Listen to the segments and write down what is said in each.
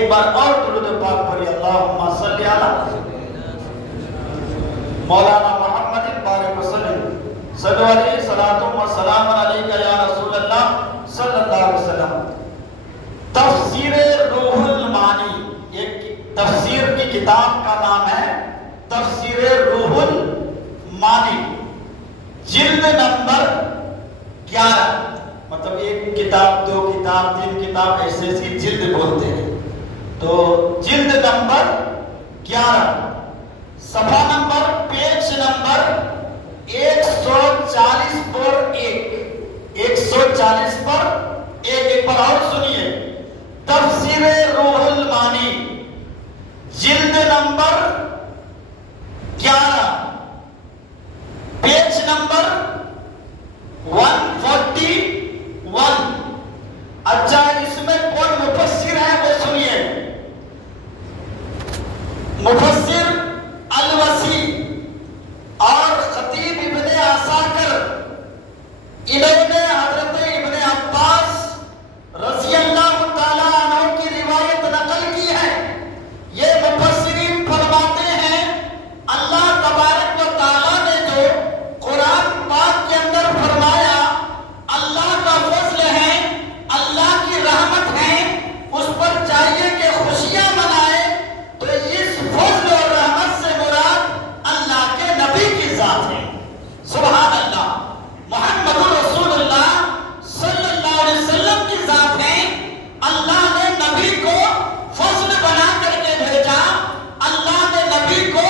ایک بار اور درود پاک پڑھی، اللہم صلی علی مولانا محمد بارک وسلم، صلو علیہ صلاۃ و سلام علیکہ یا رسول اللہ صلی اللہ علیہ وسلم۔ تفسیر روح المعانی، ایک تفسیر کی کتاب کا نام ہے تفسیر روح المعانی، جلد نمبر 11، مطلب ایک کتاب، دو کتاب، تین کتاب، ایسے ایسی جلد بولتے ہیں، تو جلد نمبر 11، صفحہ نمبر، پیج نمبر 140 پر 140 پر 1، ایک بار اور سنیے، تفسیر روح المعانی، جلد نمبر 11، پیج نمبر 141۔ اچھا، اس میں کون مفسر ہے وہ سنیے، مفسر الوسی اور خطیب ابن عساکر، انہوں نے حضرت ابن عباس رضی اللہ تعالیٰ عنہ کی روایت نقل کی ہے۔ یہ مفسرین فرماتے ہیں اللہ تبارک و تعالیٰ نے جو قرآن پاک کے اندر فرمایا اللہ کا فضل ہے، اللہ کی رحمت ہے، اس پر چاہیے کہ خوشیاں منائے، تو اس فضل اور رحمت سے مراد اللہ کے نبی کی ذات ہے۔ سبحان اللہ، محمد رسول اللہ صلی اللہ علیہ وسلم کی ذات ہے۔ اللہ نے نبی کو فضل بنا کر کے بھیجا، اللہ نے نبی کو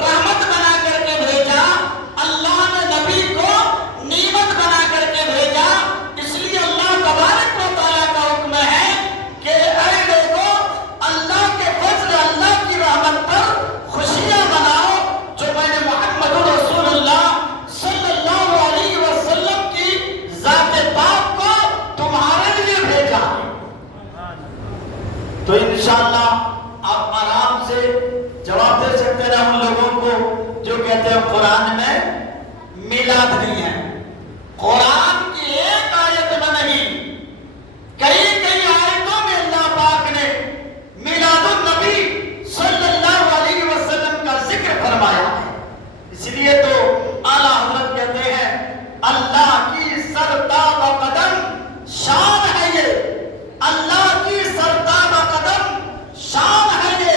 رحمت بنا کر کے بھیجا، اللہ نے نبی کو نعمت بنا کر کے بھیجا۔ اس لیے اللہ تبارک و تعالیٰ کا حکم ہے کہ اے لوگوں، اللہ کے فضل، اللہ کی رحمت پر خوشیاں مناؤ، جو میں نے محمد رسول اللہ صلی اللہ علیہ وسلم کی ذات پاک کو تمہارے لیے بھیجا ہے۔ تو انشاءاللہ آپ آرام سے جواب دے سکتے ہیں ان لوگوں کو جو کہتے ہیں قرآن میں میلاد نہیں ہے۔ قرآن کی ایک آیت میں نہیں، کئی آیتوں میں اللہ پاک نے میلاد النبی صلی اللہ علیہ وسلم کا ذکر فرمایا ہے۔ اس لیے تو اعلیٰ حضرت کہتے ہیں اللہ کی سرتاب قدم شان ہے یہ، اللہ کی سرتاب قدم شان ہے یہ،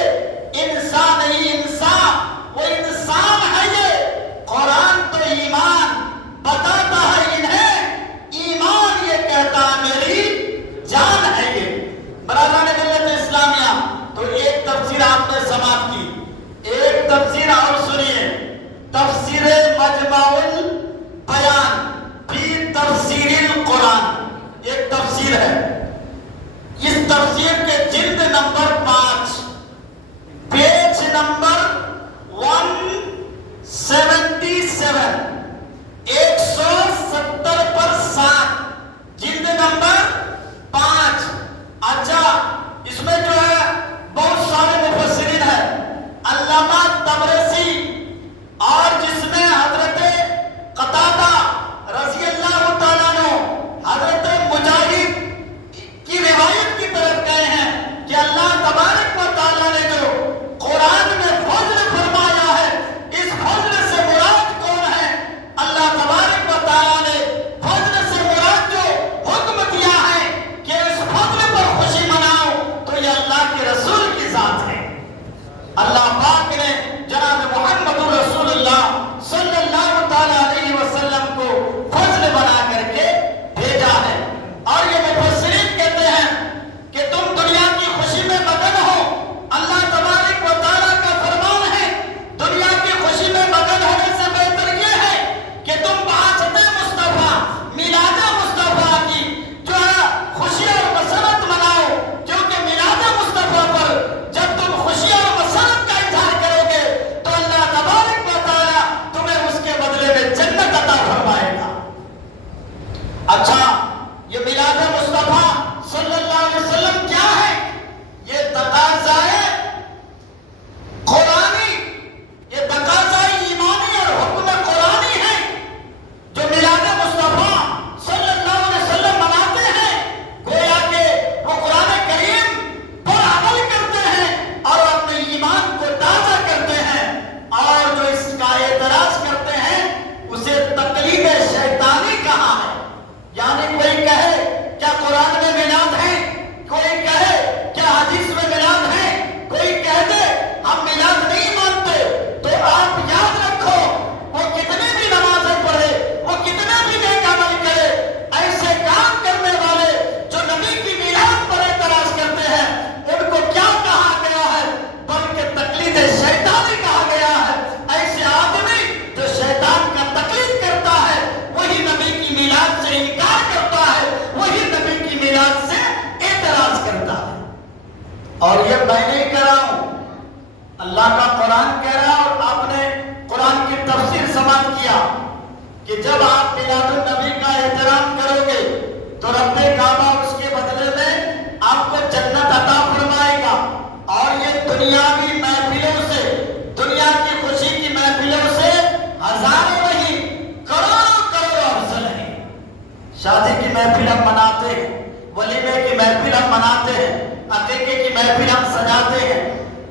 انسان ہی انسان، وہ انسان ہے یہ۔ قرآن تو ایمان بتاتا ہے انہیں اور یہ میں نہیں کہہ رہا ہوں، اللہ کا قرآن کہہ رہا ہے، اور آپ نے قرآن کی تفسیر سماعت کیا کہ جب آپ میلاد النبی کا احترام کرو گے تو رب کعبہ اس کے بدلے میں آپ کو جنت عطا فرمائے گا، اور یہ دنیاوی محفلوں سے، دنیا کی خوشی کی محفلوں سے ہزاروں نہیں کروڑوں کروڑوں افضل ہے۔ شادی کی محفل ہم مناتے ہیں، ولیمے کی محفل ہم مناتے ہیں، عقیقے کی محفل ہم سجاتے ہیں،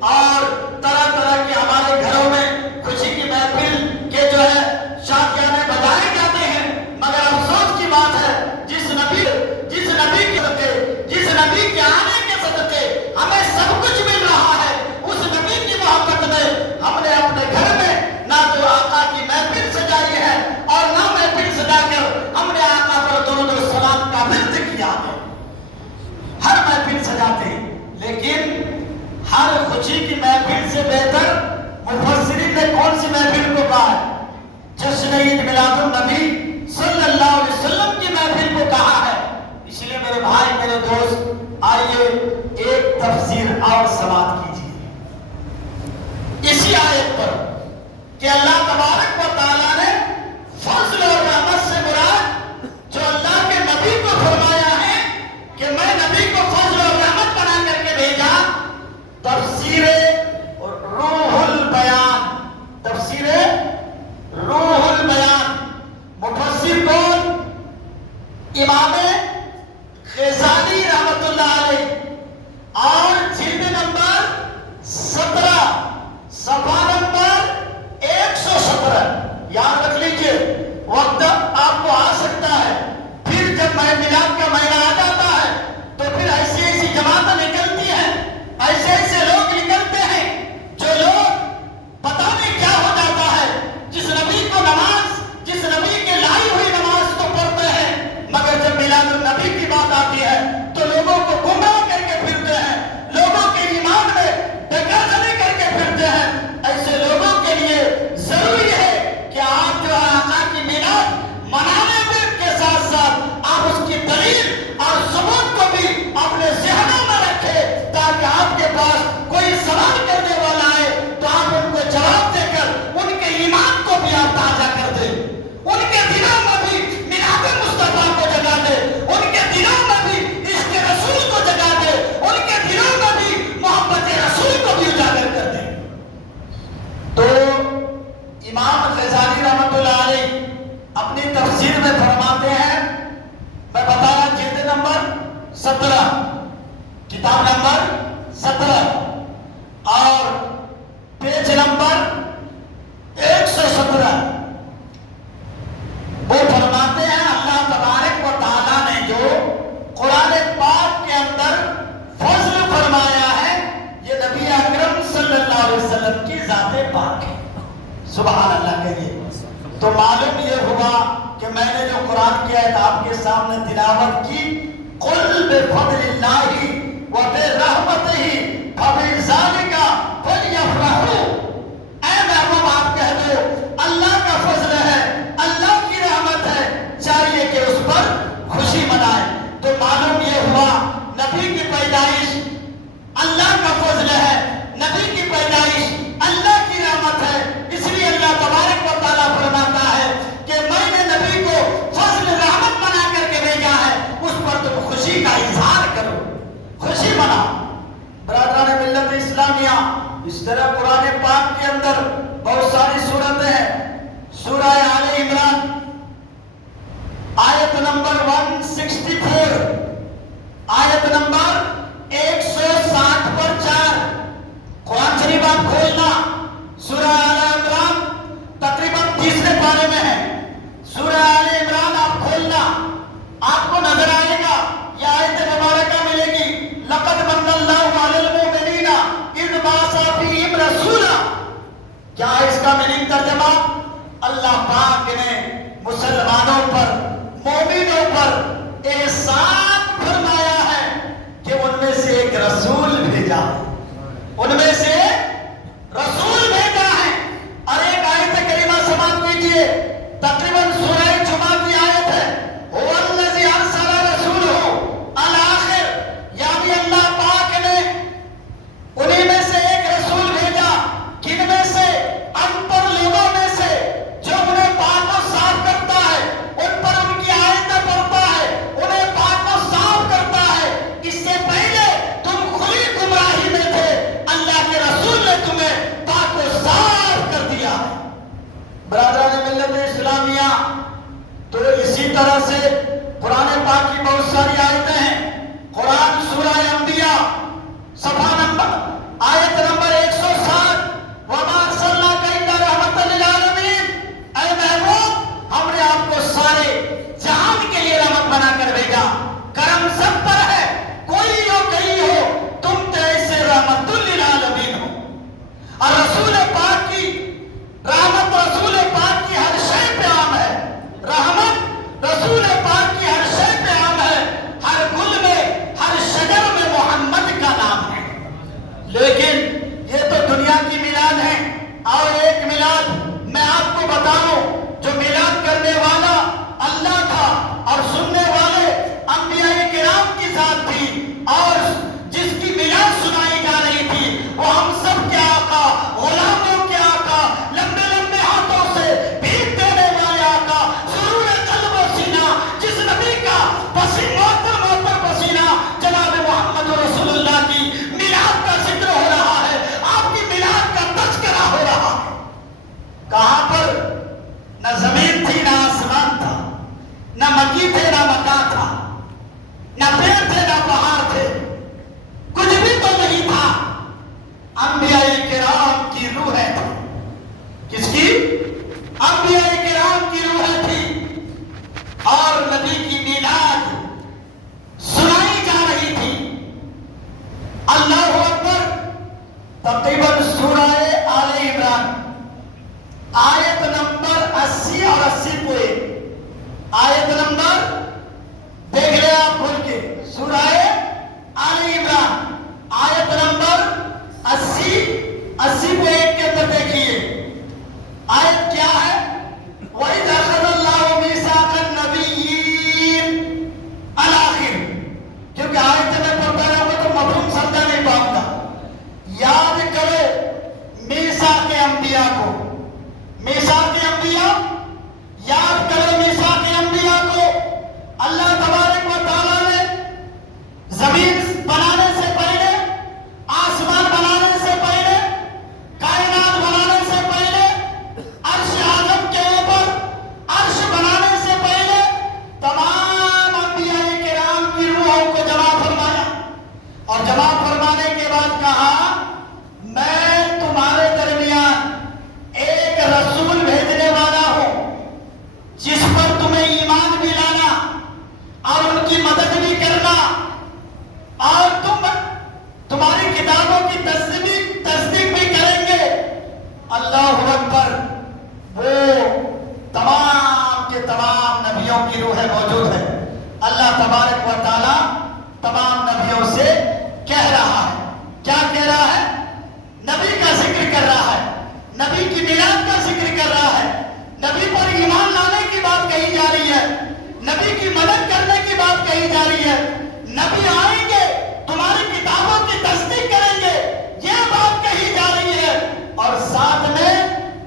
اور طرح طرح کے ہمارے گھروں میں خوشی کی محفل کے جو ہے شادیاں بجائے جاتے ہیں، مگر افسوس کی بات ہے جس نبی کے صدقے، جس نبی کے آنے کے صدقے ہمیں سب کچھ مل رہا ہے، اس نبی کی محبت میں ہم نے اپنے گھر میں نہ تو آقا کی محفل سجائی ہے اور نہ محفل سجا کر ہم نے آقا پر درود و سلام کا ورد کیا ہے۔ ہر محفل سجاتے ہیں، لیکن ہر خوشی کی محفل سے بہتر مفسرین نے کون سی محفل کو کہا ہے؟ جشن عید میلاد النبی صلی اللہ علیہ وسلم کی محفل کو کہا ہے۔ اس لیے میرے بھائی، میرے دوست، آئیے ایک تفسیر اور سماعت کیجیے اسی آیت پر کہ اللہ تبارک و تعالیٰ نے فضل اور رحمت سے مراد جو اللہ کے نبی کو فرمایا ہے کہ میں نبی کو فضل اور رحمت بنا کر کے بھیجا، تفسیر روح البیان، تفسیر روح البیان، مفسر کون؟ امام غزالی رحمت اللہ علیہ، اور جلد نمبر 17 صفحہ نمبر 117، یاد رکھ لیجئے، وقت آپ کو آ سکتا ہے، پھر جب میلاد کا مہینہ آ جاتا ہے تو پھر ایسی ایسی جماعتیں نکلتی ہیں، ایسے ایسے لوگ نکلتے ہیں جو لوگ پتہ نہیں کیا ہو جاتا ہے، جس نبی کو نماز، جس نبی کے لائی ہوئی نماز تو پڑھتے ہیں، مگر جب میلاد النبی کی بات آتی ہے تو لوگوں کو گمراہ کر کے پھرتے ہیں، لوگوں کے ایمان میں ڈکرزنی کر کے پھرتے ہیں۔ ایسے لوگوں کے لیے ضروری ہے کہ آپ جو آقا کی میلاد منانے کے ساتھ ساتھ آپ اس کی دلیل اور ثبوت کو بھی اپنے ذہنوں میں رکھیں، تاکہ آپ کے پاس کوئی سوال کرنے والا آئے تو آپ ان کو جواب دے کر ان کے ایمان کو بھی آپ تازہ کر دیں، ان کے دلوں میں بھی میلاد مصطفیٰ کو جگا دے، ان کے دلوں میں بھی عشق رسول کو جگا دے، ان کے دلوں میں بھی محبت رسول کو بھی اجاگر کر دے۔ تو امام غزالی رحمت اللہ علیہ اپنی تفسیر میں فرماتے ہیں، میں بتایا جلد نمبر 17، کتاب نمبر 17 اور پیج نمبر 117، وہ فرماتے ہیں اللہ تبارک و تعالیٰ نے جو قرآن پاک کے اندر فضل فرمایا ہے، یہ نبی اکرم صلی اللہ علیہ وسلم کی ذات پاک ہے، سبحان اللہ کہیے۔ تو معلوم یہ ہوا کہ میں نے جو قرآن کی آیت آپ کے سامنے تلاوت کی، قُلْ بِفَضْلِ اللَّهِ وَبِرَحْمَتِهِ فَبِذَلِكَ فَلْيَفْرَحُوا، اے محبوب آپ کہہ دو اللہ کا فضل ہے، اللہ کی رحمت ہے، چاہیے کہ اس پر خوشی منائے۔ تو معلوم یہ ہوا نبی کی پیدائش اللہ کا فضل ہے، نبی کی پیدائش اللہ کی رحمت ہے، اس لیے اللہ تبارک و تعالیٰ فرماتا ہے کہ میں نے نبی کو فضل رحمت بنا کر کے بھیجا ہے، اس پر تم خوشی کا اظہار کرو، خوشی مناؤ۔ برادران ملت اسلامیہ، اس طرح قرآن پاک کے اندر بہت ساری صورتیں ہیں۔ سورہ آل عمران آیت نمبر 164، آیت نمبر 160 پر 4، قرآن شریف آپ کھولنا، سورہ آل عمران تقریباً تیسرے پارے میں ہے، سورہ آل عمران آپ کھولنا، آپ کو نظر آئے گا یہ آیت مبارکہ ملے گی، لَقَدْ مَنَّ اللَّهُ عَلَى الْمُؤْمِنِينَ إِذْ بَعَثَ فِيهِمْ رَسُولًا۔ کیا ہے اس کا میننگ ترجمہ؟ اللہ پاک نے مسلمانوں پر، مومنوں پر احسان فرمایا ہے کہ ان میں سے ایک رسول بھیجا ہے، ان میں سے رسول بھیجا ہے۔ اور ایک آیت کریمہ سماعت کیجئے، تقریباً سورہ جمعہ کی آیت ہے، هو الذی ارسل رسولہ الآخر، یعنی اللہ پاک نے اللہ تبارک و تعالیٰ نے زمین بنانے سے پہلے، آسمان بنانے سے پہلے، کائنات بنانے سے پہلے، عرش اعظم کے اوپر عرش بنانے سے پہلے تمام انبیاء کرام کی روحوں کو جمع فرمایا، اور جمع فرمانے کے بعد کہا میں تمہارے درمیان ایک رسول بھیجنے والا ہوں جس پر تمہیں ایمان بھی لانا اور ان کی مدد بھی کرنا، اور تمہاری کتابوں کی تصدیق بھی کریں گے۔ اللہ اکبر! وہ تمام کے تمام نبیوں کی روحیں موجود ہیں۔ اللہ تبارک و تعالی تمام نبیوں سے کہہ رہا ہے، کیا کہہ رہا ہے؟ نبی کا ذکر کر رہا ہے، نبی کی میلاد کا ذکر کر رہا ہے، نبی پر ایمان لانے کی بات کہی جا رہی ہے، نبی کی مدد کرنے کی بات کہی جا رہی ہے، نبی آئیں گے تمہاری کتابوں کی تصدیق کریں گے، یہ بات کہی جا رہی ہے، اور ساتھ میں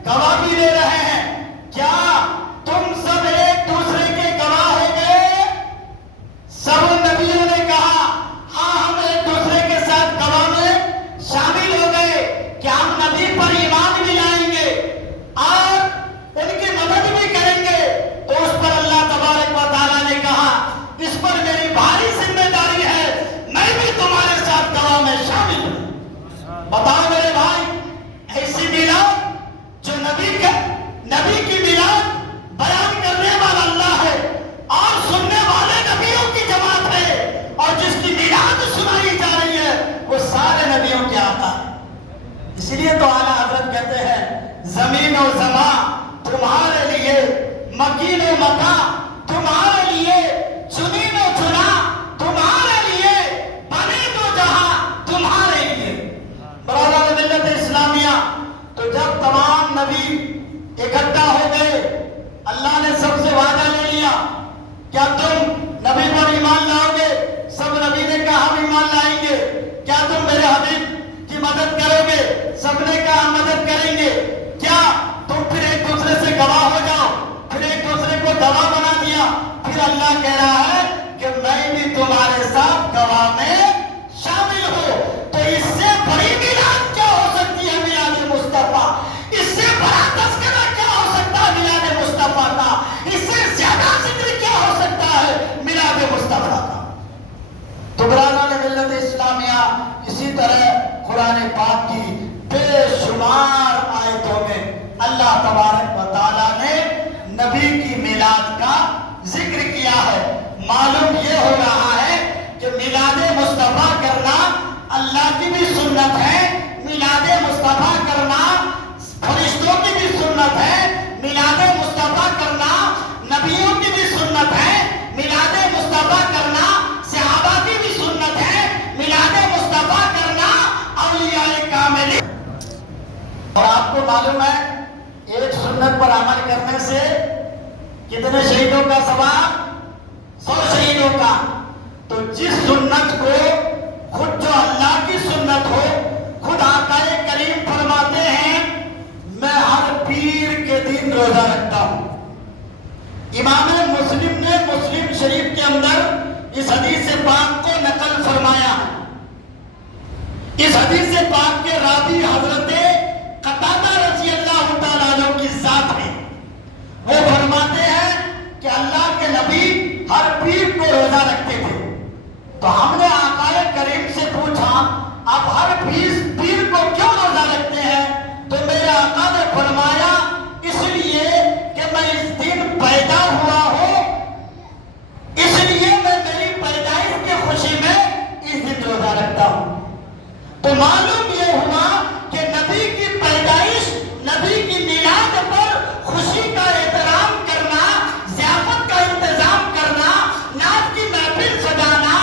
گواہ بھی دے رہے ہیں۔ کیا تم سب ایک دوسرے کے گواہ ہو گئے؟ سب نبیوں نے کہا ہاں ہم ایک دوسرے کے ساتھ گواہ میں شامل ہو گئے کہ ہم نبی پر ایمان بھی لائیں گے اور ان کی مدد بھی کریں گے۔ تو اس پر اللہ تبارک و تعالیٰ نے کہا اس پر میری بھاری ذمہ داری ہے، میں بھی تمہارے ساتھ گواہ میں شامل ہوں۔ بتاؤ میرے بھائی، ایسی میلاد جو نبی کی میلاد بیان کرنے والا اللہ ہے اور سننے والے نبیوں کی جماعت ہے، اور جس کی میلاد سنائی جا رہی ہے وہ سارے نبیوں کے آقا ہے۔ اس لیے تو اعلیٰ حضرت کہتے ہیں زمین و زمان تمہارے لیے، مکین و مکان تمہارے لیے، چنین و چنا تمہارے لیے، بنے دو جہاں تمہارے لیے۔ برادران ملت اسلامیہ، تو جب تمام نبی اکٹھا ہو گئے، اللہ نے سب سے وعدہ لے لیا کیا تم نبی پر ایمان لاؤ گے؟ سب نبی نے کہا ہم ایمان لائیں گے۔ کیا تم میرے حبیب کی مدد کرو گے؟ سب نے کہا ہم مدد کریں گے۔ کیا تم پھر ایک دوسرے سے گواہ ہو جاؤ؟ پھر ایک دوسرے کو گواہ بنا دیا۔ پھر اللہ کہہ رہا ہے کہ میں بھی تمہارے ساتھ گواہ میں شامل ہوں۔ تو اس سے بڑی میلاد کیا ہو سکتی ہے میلاد مصطفیٰ؟ اس سے بڑا تذکرہ کیا ہو سکتا ہے میلاد مصطفیٰ کا؟ اس سے زیادہ ذکر کیا ہو سکتا ہے میلاد مصطفیٰ کا؟ تو برادران ملت اسلامیہ، اسی طرح قرآن پاک کی بے شمار آیتوں میں اللہ تبارک و تعالیٰ نے نبی کی میلاد کا ذکر کیا ہے۔ معلوم یہ ہو رہا ہے کہ میلاد مصطفیٰ کرنا اللہ کی بھی سنت ہے، میلاد مصطفیٰ کرنا فرشتوں کی بھی سنت ہے، میلاد مصطفیٰ کرنا نبیوں کی بھی سنت ہے، میلاد مصطفیٰ کرنا صحابہ کی بھی سنت ہے، میلاد مصطفیٰ کرنا اولیاء کاملین۔ اور آپ کو معلوم ہے ایک سنت پر عمل کرنے سے کتنے شہیدوں کا ثواب؟ 100 شہیدوں کا۔ تو جس سنت کو خود جو اللہ کی سنت ہو، خود آقا کریم فرماتے ہیں میں ہر پیر کے دن روزہ رکھتا ہوں۔ امام مسلم نے مسلم شریف کے اندر اس حدیث پاک کو نقل فرمایا۔ اس حدیث پاک کے راوی حضرت قتادہ رضی اللہ تعالیٰ عنہ کی ذات ہے۔ وہ فرماتے ہیں کہ اللہ کے نبی ہر پیر کو روزہ رکھتے تھے۔ تو ہم نے آقا کریم سے پوچھا آپ ہر پیر کو کیوں روزہ رکھتے ہیں؟ تو میرے آقا نے فرمایا اس لیے کہ میں اس دن پیدا ہوا ہوں، اس لیے میں میری پیدائش کی خوشی میں اس دن روزہ رکھتا ہوں۔ تو معلوم یہ ہوا کہ نبی کی پیدائش، نبی کی میلاد پر خوشی کا احترام کرنا، ضیافت کا انتظام کرنا، نعت کی محفل سجانا،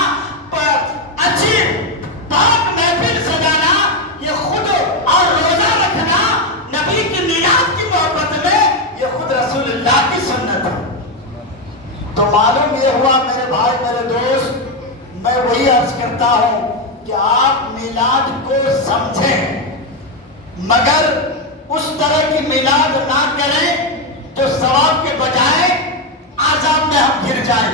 اچھی پاک محفل سجانا، یہ خود اور روزہ رکھنا نبی کی میلاد کی محبت میں یہ خود رسول اللہ کی سنت ہے۔ تو معلوم یہ ہوا میرے بھائی میرے دوست، میں وہی عرض کرتا ہوں کہ آپ میلاد کو سمجھیں مگر اس طرح کی میلاد نہ کریں جو ثواب کے بجائے عذاب میں ہم گر جائیں۔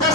10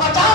50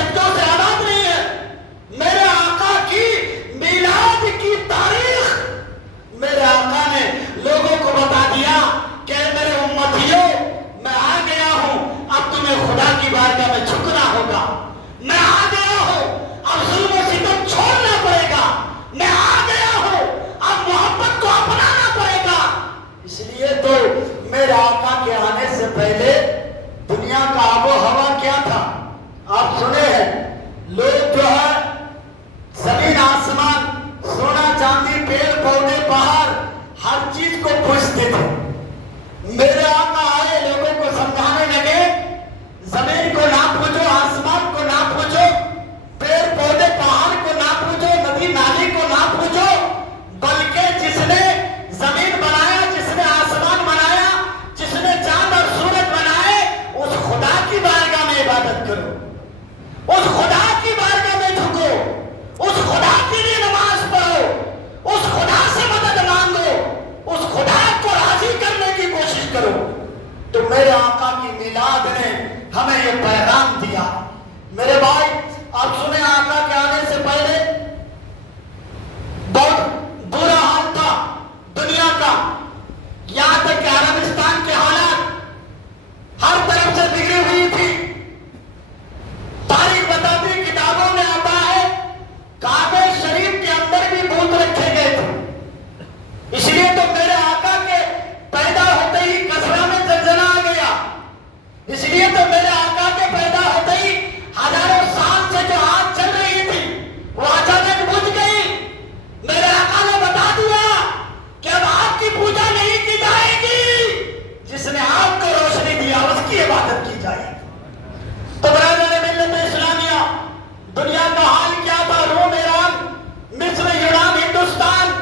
سجدوں سے آزاد نہیں ہے. میرے آقا کی میلاد کی تاریخ میرے آقا نے لوگوں کو بتا دیا کہ میرے امتیوں میں آ گیا ہوں, اب تمہیں خدا کی بارگاہ میں جھکنا ہوگا. میں آ گیا ہوں, اب ظلم و ستم چھوڑنا پڑے گا. میں آ گیا ہوں, اب محبت کو اپنانا پڑے گا. اس لیے تو میرے آقا کے آنے سے پہلے دنیا کا آب و ہوا کیا تھا آپ سنے ہیں. لوگ جو ہے زمین آسمان, سونا چاندی, پیڑ پودے, پہاڑ, ہر چیز کو پوجتے تھے. میرے آقا آئے, لوگوں کو سمجھانے لگے زمین کو نہ پوجو, آسمان کو نہ پوجو, پیڑ پودے پہاڑ کو نہ پوجو, ندی نالی کو نہ پوجو, بلکہ جس نے زمین بنایا, جس نے آسمان بنایا, جس نے چاند اور سورج بنائے, اس خدا کی بارگاہ میں عبادت کرو, اس خدا کی بارگاہ میں جھکو, اس خدا کے لیے نماز پڑھو, اس خدا سے مدد مانگو, اس خدا کو راضی کرنے کی کوشش کرو. تو میرے آقا کی میلاد نے ہمیں یہ پیغام دیا. میرے بھائی آپ سنیں, آقا کے آنے سے پہلے بہت برا حال تھا دنیا کا. یہاں تک کہ عربستان کے حالات ہر طرف سے بگڑی ہوئی تھی. تاریخ بتاتی, کتابوں میں آتا ہے کعبہ شریف کے اندر بھی بت رکھے گئے تھے. اس لیے تو میرے آقا کے پیدا ہوتے ہی کسرا میں زلزلہ آ گیا. اس لیے تو میرے آقا کے پیدا ہوتے ہی ہزاروں سال سے جو آگ چل رہی تھی وہ اچانک بجھ گئی. میرے آقا نے بتا دیا کہ اب آگ کی پوجا نہیں کی جائے گی, جس نے آگ کو روشنی دیا اس کی عبادت کی جائے گی. تو برادران ملت اسلامیہ, دنیا کا حال کیا تھا؟ روم, ایران, مصر, یونان, ہندوستان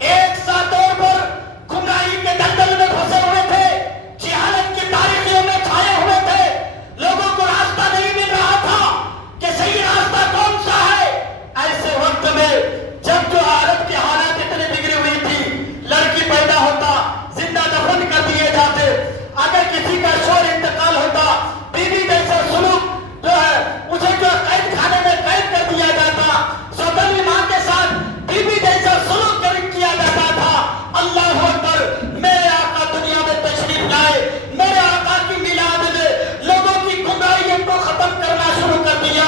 ایک ساتھ طور پر گمراہی کے دلدل میں پھنسے ہوئے تھے, جہالت کی تاریخیوں میں چھائے ہوئے تھے. لوگوں کو راستہ نہیں مل رہا تھا کہ صحیح راستہ کون سا ہے. ایسے وقت میں جب جو عرب کے حالات اتنے بگڑی ہوئی تھی, لڑکی پیدا ہوتا زندہ دفن کر دیے جاتے, اگر کسی کا شوہر انتقال ہوتا بیوی جیسا سلوک جو ہے اسے جو قید خانے میں قید کر دیا جاتا, سوتنی ماں کے ساتھ بیوی جیسا سلوک کیا جاتا تھا. اللہ اکبر, میرے آقا دنیا میں تشریف لائے, میرے آقا کی میلاد نے لوگوں کی گمراہیوں کو ختم کرنا شروع کر دیا.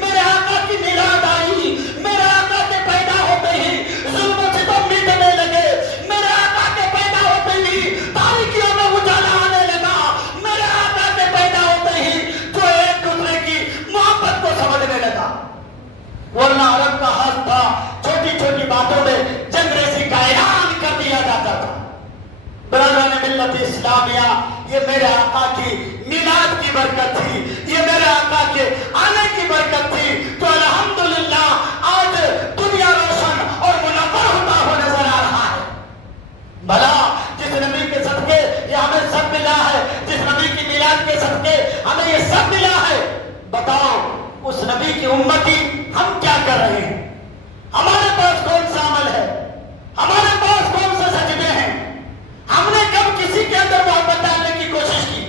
میرے آقا کی میلاد آئی, میرے آقا کے پیدا ہوتے ہی ظلم و ستم مٹنے لگے. میرے آقا کے پیدا ہوتے ہی تاریکیوں میں اجالا آنے لگا. میرے آقا کے پیدا ہوتے ہی جو ایک دوسرے کی محبت کو سمجھنے لگا. ورنہ عرب کا حال تھا چھوٹی چھوٹی باتوں میں جنگ ریزی کا اعلان کر دیا جاتا تھا. برادران ملت اسلامیہ, یہ میرے آقا کی میلاد کی برکت تھی, یہ میرے آقا کے آنے کی برکت تھی. تو الحمدللہ آج دنیا روشن اور منور ہوتا ہوا نظر آ رہا ہے. بھلا جس نبی کے صدقے یہ ہمیں سب ملا ہے, جس نبی کی میلاد کے صدقے ہمیں یہ سب ملا ہے, بتاؤ اس نبی کی امتی ہم کیا کر رہے ہیں؟ ہمارے پاس کون سا عمل ہے؟ ہمارے پاس کون سے سجدے ہیں؟ ہم نے کب کسی کے اندر محبت ڈالنے کی کوشش کی؟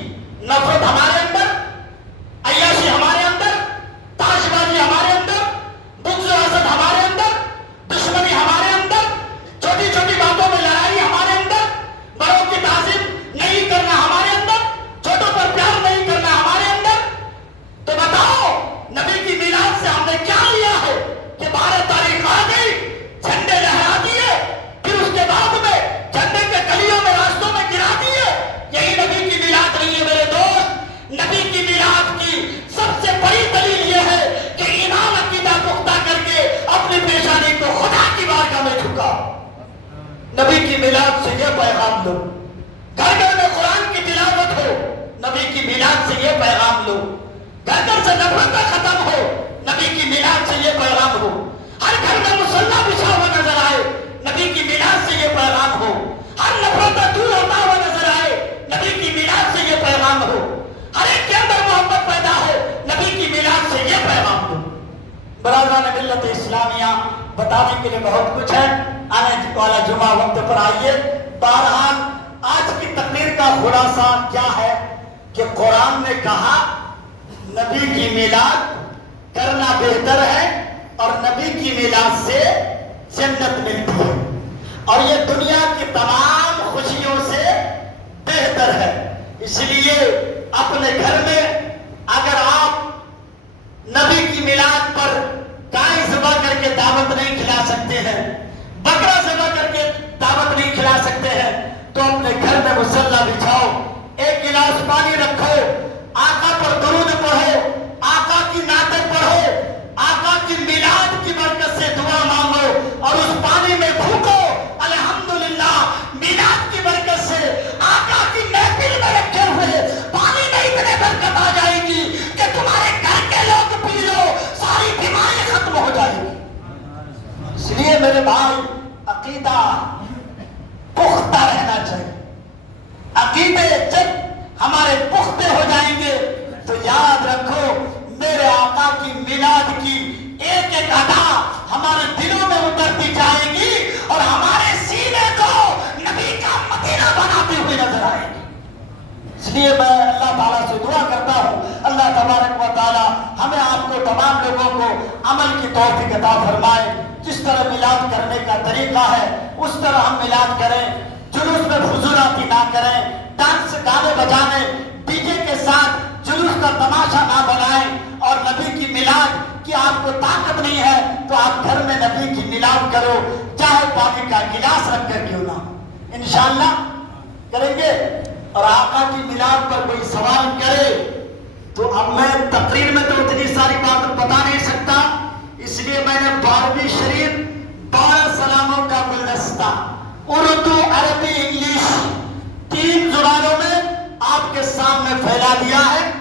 نفرت ہمارے اندر, عیاشی ہمارے اندر, تاش بازی ہمارے اندر, بغض و حسد ہمارے اندر, دشمنی ہمارے اندر, چھوٹی چھوٹی باتوں میں لڑائی ہمارے اندر, بڑوں کی تعظیم نہیں کرنا ہمارے اندر, چھوٹوں پر پیار نہیں کرنا ہمارے اندر. تو بتاؤ نبی کی میلاد سے ہم نے کیا لیا ہے کہ 12 تاریخ آ گئی, جھنڈے لہرا دیے, پھر اس کے بعد میں جھنڈے کے کلیوں میں راستوں میں گرا دیے. یہی نبی کی میلاد نہیں ہے میرے دوست. نبی کی میلاد کی سب سے بڑی دلیل یہ ہے کہ ایمان عقیدہ پختہ کر کے اپنی پیشانی کو خدا کی بارگاہ میں جھکا. نبی کی میلاد سے یہ پیغام لو, گھر گھر میں قرآن کی تلاوت ہو, نبی کی میلاد سے یہ پیغام لو. گھر گھر سے نفرت ختم ہو, نبی کی میلاد سے یہ پیغام ہو. ہر گھر میں مصلی بچھا ہوا نظر آئے, نبی کی میلاد سے یہ پیغام ہو. ہر نفرت دور ہوتا ہوا نظر آئے, نبی کی میلاد سے یہ پیغام ہو. ہر ایک کے اندر محبت پیدا ہو, نبی کی میلاد سے یہ پیغام ہو. برادران ملت اسلامیہ, بتانے کے لیے بہت کچھ ہے, آنے والا جمعہ وقت پر آئیے. بہرحال آج کی تقریر کا خلاصہ کیا ہے کہ قرآن نے کہا نبی کی میلاد کرنا بہتر ہے اور نبی کی میلاد سے جنت ملتی ہے اور یہ دنیا کی تمام خوشیوں سے بہتر ہے۔ اس لیے اپنے گھر میں اگر آپ نبی کی میلاد پر گائے ذبح کر کے دعوت نہیں کھلا سکتے ہیں، بکرا ذبح کر کے دعوت نہیں کھلا سکتے ہیں، تو اپنے گھر میں مصلی بچھاؤ، ایک گلاس پانی رکھو، آقا پر درود پڑھو، آقا کی نعتیں پڑھو، آقا کی میلاد کی برکت سے دعا مانگو اور اس پانی میں پھونکو الحمدللہ میلاد کی برکت سے آقا کی محفل میں رکھے ہوئے پانی میں اتنے برکت آ جائے گی کہ تمہارے گھر کے لوگ پی لو ساری بیماری ختم ہو جائے گی۔ اس لیے میرے بھائی عقیدہ پختہ رہنا چاہیے۔ عقیدے جب ہمارے پختہ ہو جائیں گے تو یاد رکھو میرے آقا کی میلاد کی ایک ایک ادا ہمارے دلوں میں اترتی جائے گی اور ہمارے سینے کو نبی کا مدینہ بناتے ہوئے نظر آئے گی۔ اس لیے میں اللہ تعالیٰ سے دعا کرتا ہوں اللہ تبارک و تعالیٰ ہمیں آپ کو تمام لوگوں کو عمل کی توفیق عطا فرمائے۔ جس طرح میلاد کرنے کا طریقہ ہے اس طرح ہم میلاد کریں، جلوس میں فضولاتی نہ کریں، ڈانس گانے بجانے ڈی جے کے ساتھ جلوس کا تماشا نہ بنائیں، اور نبی کی میلاد کی آپ کو طاقت نہیں ہے تو آپ گھر میں نبی کی میلاد کرو، چاہے پانی کا گلاس رکھ کر کیوں نہ ہو، انشاءاللہ کریں گے۔ اور آقا کی میلاد پر کوئی سوال کرے تو اب میں تقریر میں تو اتنی ساری بات بتا نہیں سکتا، اس لیے میں نے 12ویں شریف 12 سلاموں کا گلدستہ اردو عربی انگلش 3 زبانوں میں آپ کے سامنے پھیلا دیا ہے۔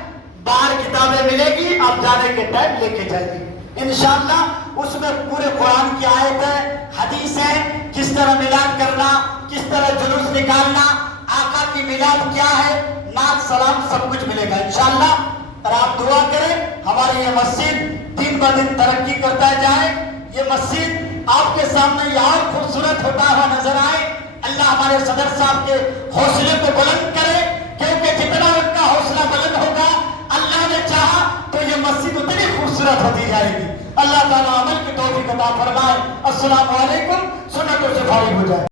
باہر کتابیں ملے گی، آپ جانے کے ٹائم لے کے جائیے انشاءاللہ۔ اس میں پورے قرآن کی آیت ہے، حدیث ہے، کس طرح میلاد کرنا، کس طرح جلوس نکالنا، آقا کی میلاد کیا ہے، نعت سلام سب کچھ ملے گا انشاءاللہ۔ اور آپ دعا کریں ہماری یہ مسجد دن بہ دن ترقی کرتا جائے، یہ مسجد آپ کے سامنے یہ اور خوبصورت ہوتا ہوا نظر آئے۔ اللہ ہمارے صدر صاحب کے حوصلے کو بلند کرے، کیونکہ جتنا ان کا حوصلہ بلند ہوگا اللہ نے چاہا تو یہ مسجد اتنی خوبصورت ہوتی جائے گی۔ اللہ تعالیٰ عمل کی توفیق عطا فرمائے۔ السلام علیکم، سنتوں سے فارغ ہو جائے۔